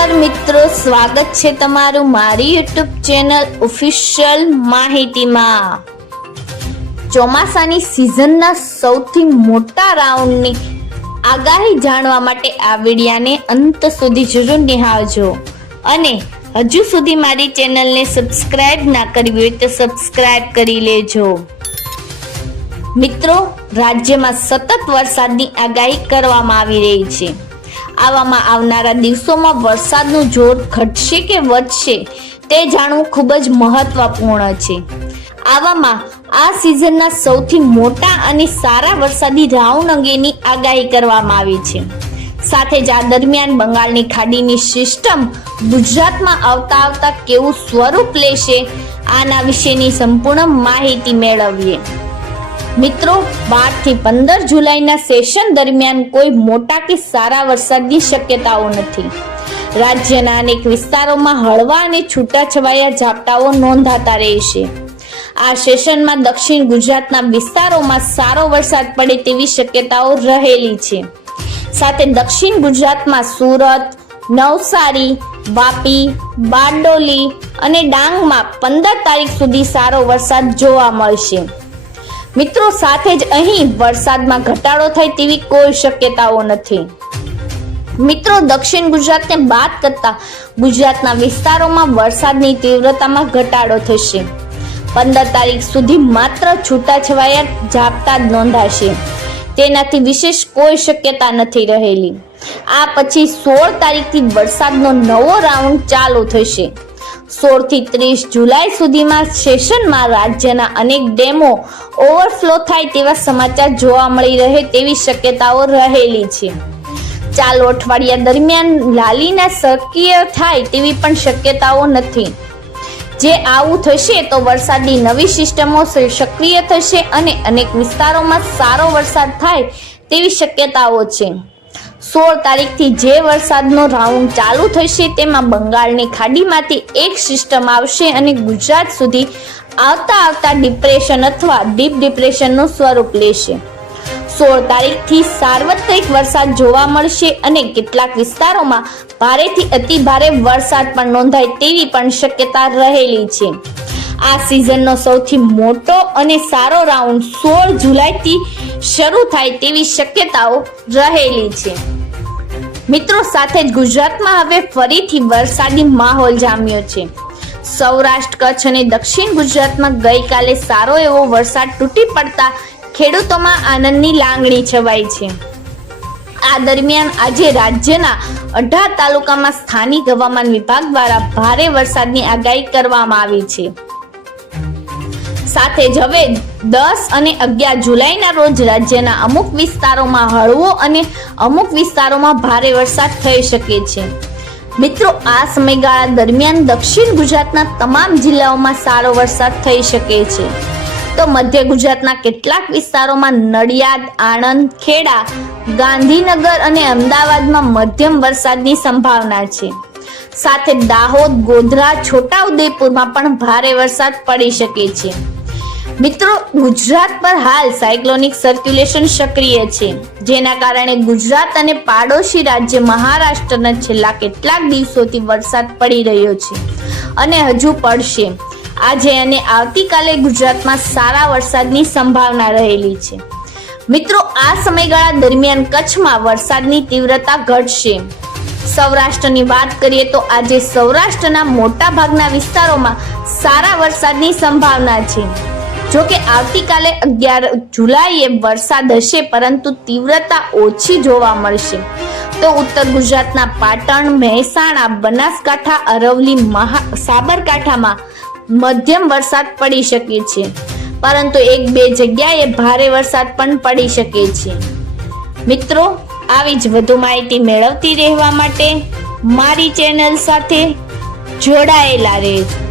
નમસ્કાર મિત્રો, સ્વાગત છે તમારું મારી યુટ્યુબ ચેનલ ઓફિશિયલ માહિતીમાં. ચોમાસાની સિઝનના સૌથી મોટા રાઉન્ડની આગાહી જાણવા માટે આ વિડિયાને અંત સુધી જરૂર નિહાળજો. અને હજુ સુધી મારી ચેનલને સબસ્ક્રાઇબ ના કરવી હોય તો સબસ્ક્રાઇબ કરી લેજો. મિત્રો, રાજ્યમાં સતત વરસાદની આગાહી કરવામાં આવી રહી છે. આવામાં આવનારા દિવસોમાં વરસાદનું જોર ઘટશે કે વધશે તે જાણવું ખૂબ જ મહત્વપૂર્ણ છે. આવામાં આ સિઝનના સૌથી મોટા અને સારા વરસાદી રાઉન્ડ અંગેની આગાહી કરવામાં આવી છે. સાથે જ આ દરમિયાન બંગાળની ખાડીની સિસ્ટમ ગુજરાતમાં આવતા આવતા કેવું સ્વરૂપ લેશે આના વિશેની સંપૂર્ણ માહિતી મેળવીએ. મિત્રો, બારથી પંદર જુલાઈના સેશન દરમિયાન કોઈ મોટા કે સારા વરસાદની શક્યતાઓ નથી. રાજ્યના અનેક વિસ્તારોમાં હળવા અને છૂટાછવાયા ઝાપટાઓ નોંધાતા રહેશે આ સેશનમાં દક્ષિણ ગુજરાતના વિસ્તારોમાં સારો વરસાદ પડે તેવી શક્યતાઓ રહેલી છે. સાથે દક્ષિણ ગુજરાતમાં સુરત, નવસારી, વાપી, બારડોલી અને ડાંગમાં પંદર તારીખ સુધી સારો વરસાદ જોવા મળશે. મિત્રો, સાથે જ અહીં વરસાદમાં ઘટાડો થાય તેવી કોઈ શક્યતાઓ નથી. મિત્રો, દક્ષિણ ગુજરાતને બાદ કરતા ગુજરાતના વિસ્તારોમાં વરસાદની તીવ્રતામાં ઘટાડો થશે. પંદર તારીખ સુધી માત્ર છૂટાછવાયા ઝાપટા જ નોંધાશે. તેનાથી વિશેષ કોઈ શક્યતા નથી રહેલી. આ પછી સોળ તારીખથી વરસાદનો નવો રાઉન્ડ ચાલુ થશે. સોળથી ત્રીસ જુલાઈ સુધીમાં સેશનમાં રાજ્યના અનેક ડેમો ઓવરફ્લો થાય તેવા સમાચાર જોવા મળી રહે તેવી શક્યતાઓ રહેલી છે. ચાલુ અઠવાડિયા દરમિયાન લાલીના સક્રિય થાય તેવી પણ શક્યતાઓ નથી. જે આવું થશે તો વરસાદની નવી સિસ્ટમો સક્રિય થશે અને અનેક વિસ્તારોમાં સારો વરસાદ થાય તેવી શક્યતાઓ છે. સોળ તારીખથી જે વરસાદનો રાઉન્ડ ચાલુ થશે તેમાં બંગાળની ખાડીમાંથી એક સિસ્ટમ આવશે અને ગુજરાત સુધી આવતા આવતા ડિપ્રેશન અથવા ડીપ ડિપ્રેશનનું સ્વરૂપ લેશે. સોળ તારીખથી સાર્વત્રિક વરસાદ જોવા મળશે અને કેટલાક વિસ્તારોમાં ભારેથી અતિ ભારે વરસાદ પણ નોંધાય તેવી પણ શક્યતા રહેલી છે. આ સિઝનનો સૌથી મોટો અને સારો રાઉન્ડ સોળ જુલાઈથી શરૂ થાય તેવી શક્યતાઓ રહેલી છે. મિત્રો, સાથે જ ગુજરાતમાં હવે ફરીથી વરસાદી માહોલ જામ્યો છે. સૌરાષ્ટ્ર, કચ્છ અને દક્ષિણ ગુજરાતમાં ગઈકાલે સારો એવો વરસાદ તૂટી પડતા ખેડૂતોમાં આનંદની લાગણી છવાઈ છે. આ દરમિયાન આજે રાજ્યના અઢાર તાલુકામાં સ્થાનિક હવામાન વિભાગ દ્વારા ભારે વરસાદની આગાહી કરવામાં આવી છે. સાથે જ હવે દસ અને અગિયાર જુલાઈના રોજ રાજ્યના અમુક વિસ્તારોમાં હળવો અને અમુક વિસ્તારોમાં ભારે વરસાદ થઈ શકે છે. મિત્રો, આ સમયગાળા દરમિયાન દક્ષિણ ગુજરાતના તમામ જિલ્લાઓમાં સારો વરસાદ થઈ શકે છે. તો મધ્ય ગુજરાતના કેટલાક વિસ્તારોમાં નડિયાદ, આણંદ, ખેડા, ગાંધીનગર અને અમદાવાદમાં મધ્યમ વરસાદની સંભાવના છે. સાથે દાહોદ, ગોધરા, છોટાઉદેપુરમાં પણ ભારે વરસાદ પડી શકે છે. મિત્રો, ગુજરાત પર હાલ સાયક્લોનિક સર્ક્યુલેશન સક્રિય છે. જેના કારણે ગુજરાત અને પાડોશી રાજ્ય મહારાષ્ટ્રના છેલ્લા કેટલાક દિવસોથી વરસાદ પડી રહ્યો છે અને હજુ પડશે. આજે અને આવતીકાલે ગુજરાતમાં સારા વરસાદની સંભાવના રહેલી છે. મિત્રો, આ સમયગાળા દરમિયાન કચ્છમાં વરસાદની તીવ્રતા ઘટશે. સૌરાષ્ટ્રની વાત કરીએ તો આજે સૌરાષ્ટ્રના મોટા ભાગના વિસ્તારોમાં સારા વરસાદની સંભાવના છે. જો કે આવતીકાલે અગિયાર જુલાઈએ વરસાદ હશે, પરંતુ તીવ્રતા ઓછી જોવા મળશે. તો ઉત્તર ગુજરાતના પાટણ, મહેસાણા, બનાસકાંઠા અરવલી મહા, સાબરકાંઠામાં મધ્યમ વરસાદ પડી શકે છે. પરંતુ એક બે જગ્યાએ ભારે વરસાદ પણ પડી શકે છે. મિત્રો, આવી જ વધુ માહિતી મેળવતી રહેવા માટે મારી ચેનલ સાથે જોડાયેલા રહેજો.